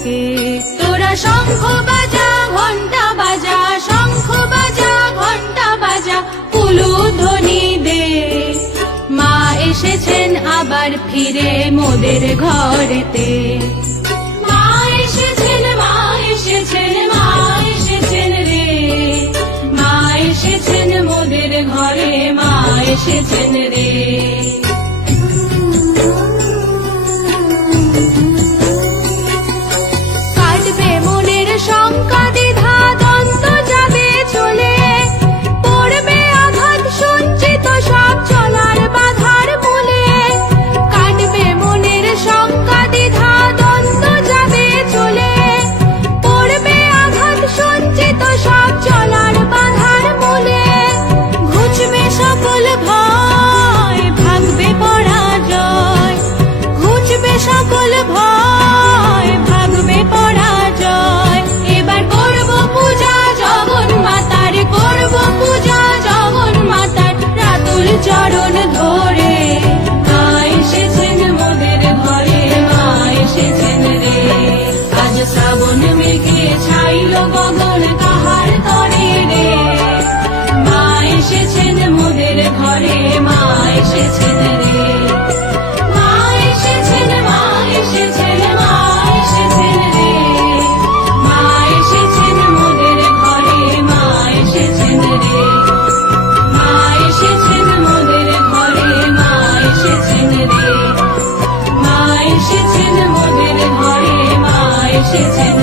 থাকে। তোরা শঙ্খ বাজা ঘন্টা বাজা, শঙ্খ বাজা ঘন্টা বাজা, উলুধ্বনি দে। মা এসেছেন আবার ফিরে মোদের ঘরেতে। মা এসেছেন, মা এসেছেন, মা এসেছেন রে। মা এসেছেন মোদের ঘরে, মা এসেছেন রে। কাটবে মনের শঙ্কা দ্বিধা, দ্বন্দ্ব যাবে চলে। পড়বে আঘাত সঞ্চিত সব চলার বাধার মূলে। কাটবে মনের শঙ্কা দ্বিধা, দ্বন্দ্ব যাবে চলে। পড়বে আঘাত সঞ্চিত সব চলার বাধার মূলে। ঘুচবে সকল ভয়, ভাগবে পরাজয়। ঘুচবে সকল ভয়, ভাগবে পরাজয়। এবার করব পূজা জগন মাতার, করব পূজা জগন মাতার, রাতুল চরণ ধরে। মা এসেছেন মোদের ঘরে, মা এসেছেন রে। আজ শ্রাবণ মেঘে ছাইল গগন কাহার তরে রে। মা এসেছেন মোদের ঘরে, মা এসেছেন রে। মা এসেছেন, মা এসেছেন, মা এসেছেন রে। মা এসেছেন মোদের ঘরে, মা এসেছেন রে। মা এসেছেন মোদের ঘরে, মা এসেছেন রে। মা এসেছেন মোদের ঘরে, মা এসেছেন